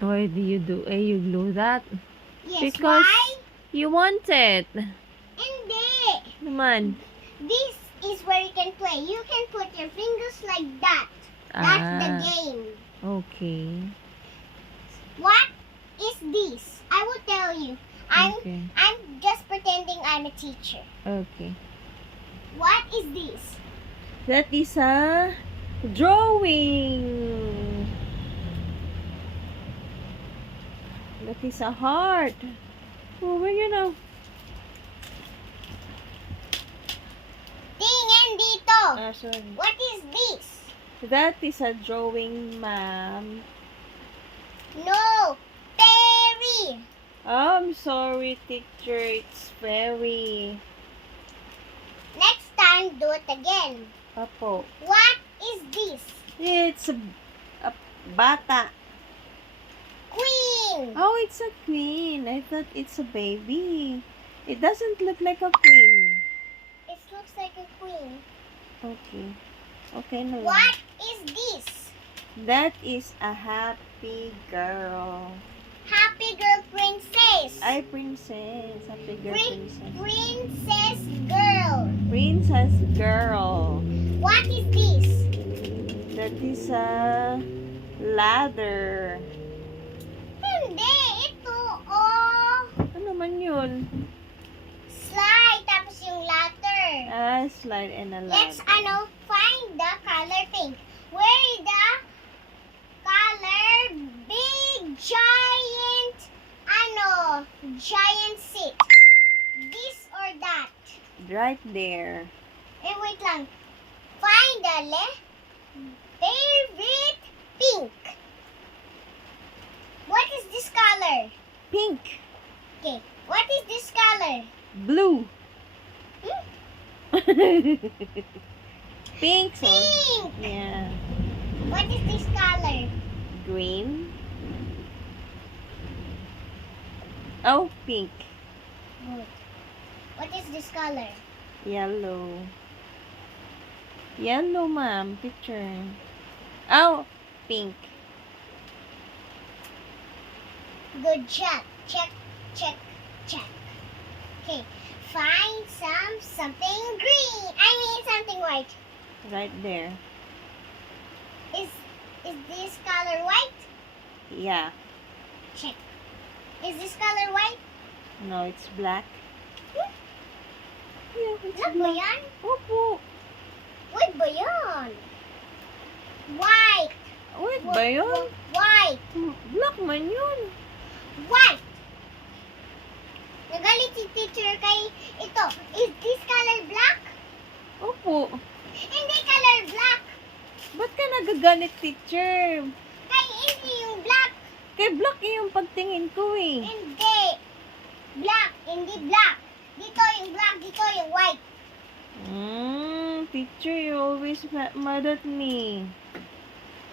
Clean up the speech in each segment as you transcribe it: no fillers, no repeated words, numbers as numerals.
Why do you glue that? Yes, Because why? you want it. Hindi. Naman. This is where you can play. You can put your fingers like that. That's the game. Okay. What is this? I will tell you. Okay. I'm just pretending I'm a teacher. Okay. What is this? That is a drawing. That is a heart. Oh, where you know? Tingin dito. Sorry. What is this? That is a drawing, ma'am. No. Fairy. I'm sorry, teacher. It's fairy. Next time, do it again. Apo. What is this? It's a bata. Queen. Oh, it's a queen. I thought it's a baby. It doesn't look like a queen. It looks like a queen. Okay. Okay, no. What is this? That is a happy girl. Happy girl princess. Ay, princess. Happy girl, princess. Princess girl. Princess girl. What is this? That is a ladder. Hindi. Ito, oh. Ano man yun? Slide. Tapos yung ladder. Slide and a Let's, ladder. find the color pink. Where is the color big giant, giant seat? This or that? Right there. Wait lang. Find the favorite pink. What is this color? Pink. Okay. What is this color? Blue. Pink. So, Pink. yeah. What is this color? Green. Oh, pink. Good. What is this color? Yellow. Yellow, ma'am. Picture. Oh, pink. Good job. Check, check, check. Okay. Find something green. Something white. Right there. Is this color white? Yeah. Check. Is this color white? No, it's black. Yeah, it's Black ba black. yan? Opo. White ba yan? White. Wait ba yun? White. Black man yun. White. Nagalit si teacher kay ito. Is this color black? Opo. Hindi color black. Ba't ka nagagalit, teacher? Kay hindi yung black. Kay black yung pagtingin ko eh. Hindi. Black. Hindi black. Dito yung black. Dito yung white. Teacher, you always mad at me.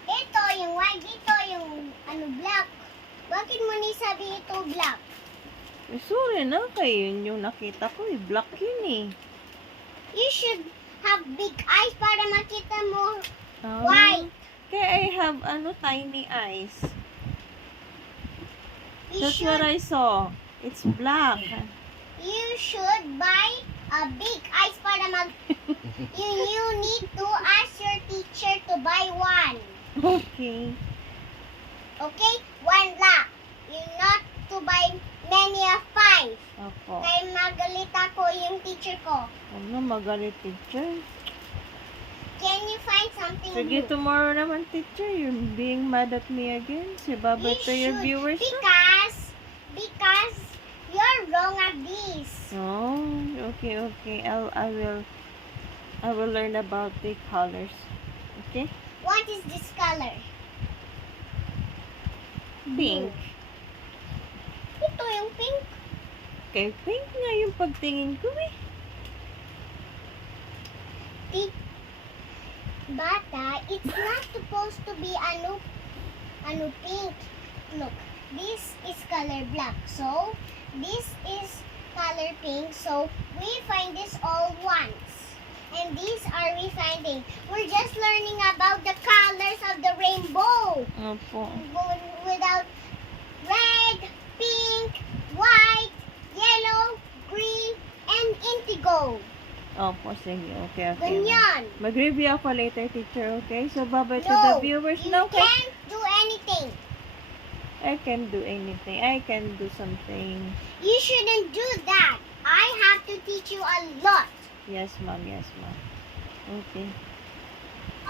Ito yung white. Dito yung black. Bakit mo ni sabi ito black? Eh, sorry na kayo. Yun yung nakita ko eh. Black yun eh. You should have big eyes para makita mo Ah, white. Kaya I have tiny eyes. You That's what I saw. It's black. You should buy a big eyes para you need to ask your teacher to buy one. Okay. Okay? One lang. You not to buy many of 5. Opo. Kaya magalit ako yung teacher ko. Ano, magalit, teacher? Can you find something Sige, new? tomorrow naman, teacher. You're being mad at me again. Say bye-bye to your should, viewers. because you're wrong at this. Oh, okay. I will learn about the colors. Okay? What is this color? Pink. Ito yung pink. Okay, pink nga yung pagtingin ko eh. Bata, it's not supposed to be pink. Look, this is color black. So, this is color pink. So, we find this all once. And these are we finding. We're just learning about the colors of the rainbow. Opo. Without white, yellow, green, and indigo. Opo, sige. Okay, okay. Ganyan. Mag-review ako later, teacher, okay? So, bye-bye to the No, viewers. you No, can't do anything. I can do anything. I can do something. You shouldn't do that. I have to teach you a lot. Yes, ma'am. Yes, ma'am. Okay.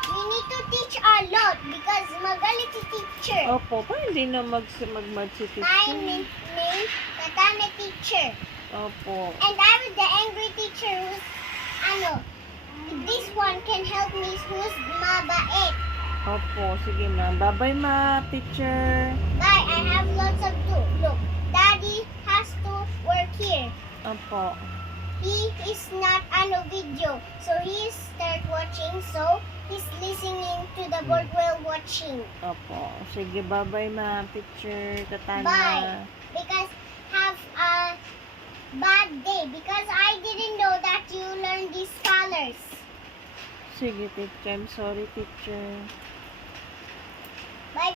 We need to teach a lot because magalit si teacher. Opo, pa hindi na mag-match si My teacher. name Katana teacher. Opo. And I was the angry teacher who's, this one can help me who's mabait. Opo, sige ma'am. Bye-bye, ma, teacher. Bye, I have lots of do. Look, Daddy has to work here. Opo. He is not video, so he start watching, so he's listening to the board while watching. Opo. Sige, bye-bye, ma, teacher. Katana. Bye. Because have a bad day because I didn't know that you learned these colors. Sige, teacher. I'm sorry, teacher.